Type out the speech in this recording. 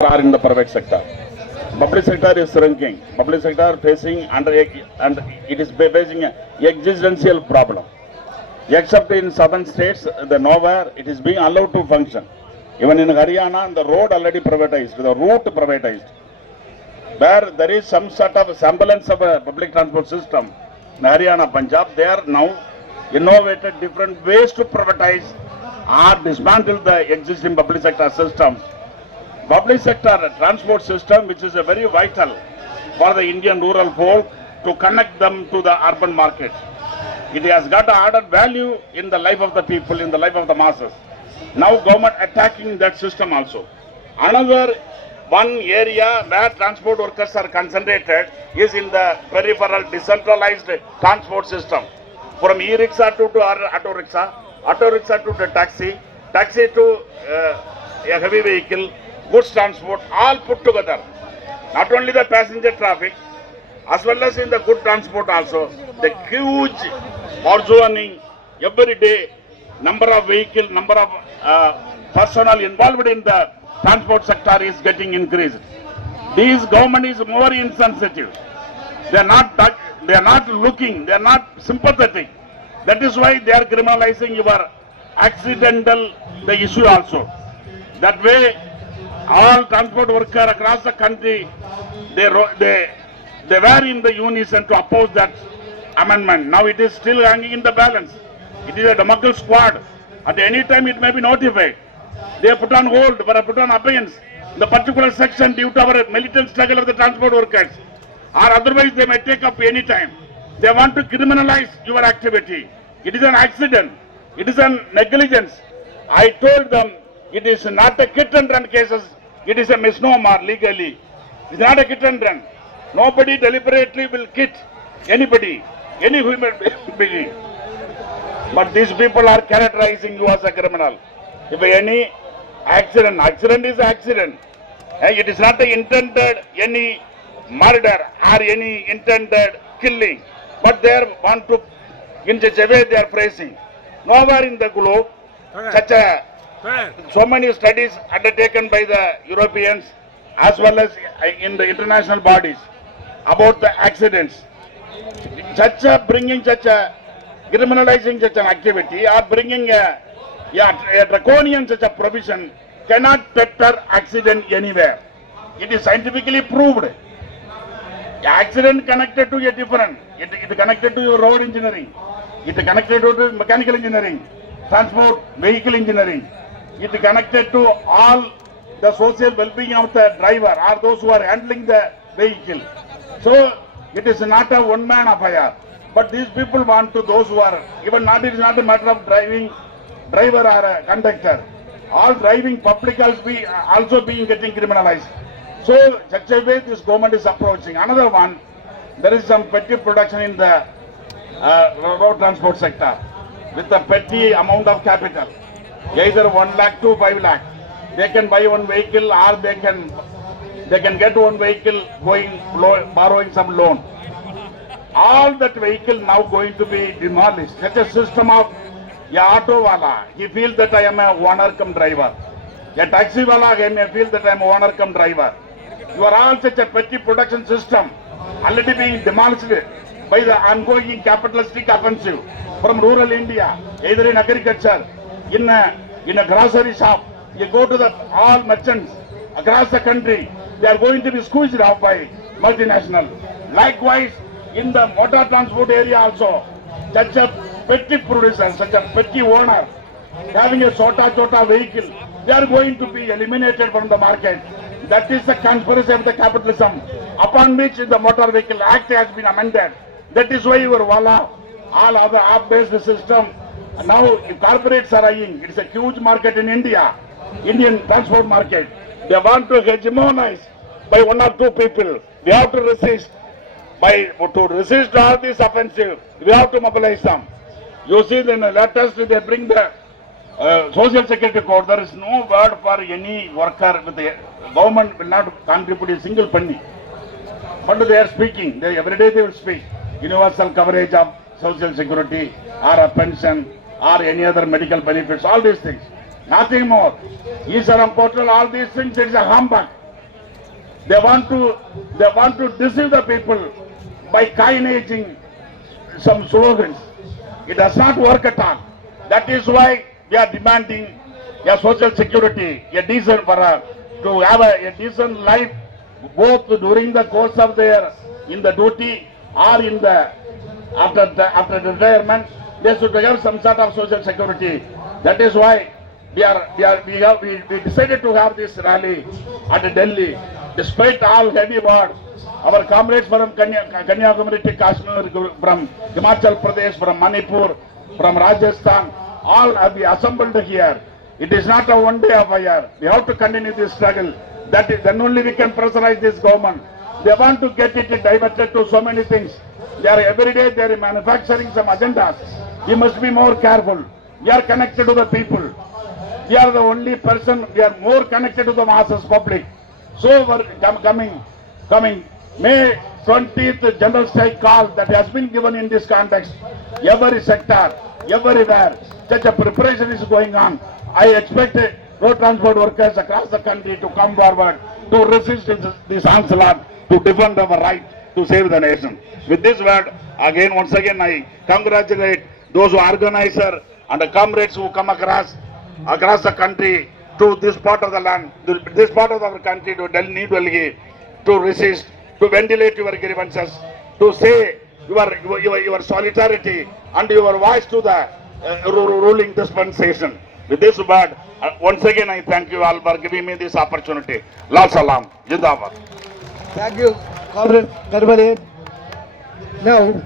are in the private sector. Public sector is shrinking. Public sector facing and it is facing a existential problem. Except in southern states, the nowhere it is being allowed to function. Even in Haryana, the road already privatized, the route privatized. Where there is some sort of semblance of a public transport system, in Haryana, Punjab, they are now innovated different ways to privatize or dismantle the existing public sector system. Public sector transport system, which is a very vital for the Indian rural folk to connect them to the urban market. It has got added value in the life of the people, in the life of the masses. Now government attacking that system also. Another one area where transport workers are concentrated is in the peripheral decentralized transport system. From e-rickshaw to auto rickshaw to the taxi to a heavy vehicle, goods transport, all put together. Not only the passenger traffic, as well as in the good transport also. The huge burgeoning every day number of vehicle, number of personnel involved in the transport sector is getting increased. This government is more insensitive. They are not looking, they are not sympathetic. That is why they are criminalizing your accidental the issue also. That way, all transport workers across the country, they were in the unison to oppose that amendment. Now it is still hanging in the balance. It is a Damocles squad. At any time it may be notified. They are put on hold, but put on abeyance. The particular section due to our militant struggle of the transport workers, or otherwise they may take up any time. They want to criminalize your activity. It is an accident. It is a negligence. I told them it is not a hit and run cases. It is a misnomer legally. It is not a hit and run. Nobody deliberately will hit anybody, any human being. But these people are characterizing you as a criminal. If any accident is accident. It is not intended any murder or any intended killing. But they want to, in such a way they are phrasing. Nowhere in the globe, so many studies undertaken by the Europeans as well as in the international bodies about the accidents. Criminalizing such an activity or bringing a draconian such a provision cannot deter accident anywhere. It is scientifically proved. Accident connected to a different. It connected to road engineering. It connected to mechanical engineering, transport, vehicle engineering. It connected to all the social well-being of the driver or those who are handling the vehicle. So it is not a one-man affair. But these people want to those who are even not. It is not a matter of driver or a conductor. All driving public also being getting criminalized. So such a way this government is approaching. Another one, there is some petty production in the road transport sector with a petty amount of capital, either 1 lakh to 5 lakh. They can buy one vehicle or they can get one vehicle borrowing some loan. All that vehicle now going to be demolished. Such a system of auto wala, he feels that I am a owner come driver. A taxi wala, he may feel that I am a owner come driver. You are all such a petty production system already being demolished by the ongoing capitalistic offensive from rural India, either in agriculture, in a grocery shop. You go to all merchants across the country, they are going to be squeezed out by multinational. Likewise, in the motor transport area also, such a petty producer, such a petty owner, having a chota vehicle, they are going to be eliminated from the market. That is the conspiracy of the capitalism, upon which the Motor Vehicle Act has been amended. That is why your wala, all other app-based system, now corporates are eyeing. It is a huge market in India, Indian transport market. They want to hegemonize by one or two people. We have to resist. To resist all this offensive, we have to mobilize them. You see, then latest they bring the Social Security Code. There is no word for any worker with the government will not contribute a single penny. But they are speaking. Every day they will speak. Universal coverage of Social Security or a pension or any other medical benefits, all these things. Nothing more. E-Saram portal, all these things, it is a humbug. They want to deceive the people by coinaging some slogans. It does not work at all. That is why we are demanding a social security, a decent to have a decent life, both during the course of their in the duty or in the after retirement. They should have some sort of social security. That is why we decided to have this rally at Delhi. Despite all heavy words, our comrades from Kanyakumari to Kashmir, from Himachal Pradesh, from Manipur, from Rajasthan, all have been assembled here. It is not a one day affair. We have to continue this struggle. That is, then only we can pressurize this government. They want to get it diverted to so many things. They are every day they are manufacturing some agendas. We must be more careful. We are connected to the people. We are the only person. We are more connected to the masses public. So we're coming May 20th general strike call that has been given in this context. Every sector, everywhere, such a preparation is going on. I expect road transport workers across the country to come forward to resist this onslaught, to defend our right to save the nation. With this word, once again, I congratulate those who organize and the comrades who come across the country to this part of the land, this part of our country, to New Delhi, to resist, to ventilate your grievances, to say your solidarity and your voice to the ruling dispensation. With this word, once again I thank you all for giving me this opportunity. La salam, Jindabad. Thank you, Comrade Karmali. Now,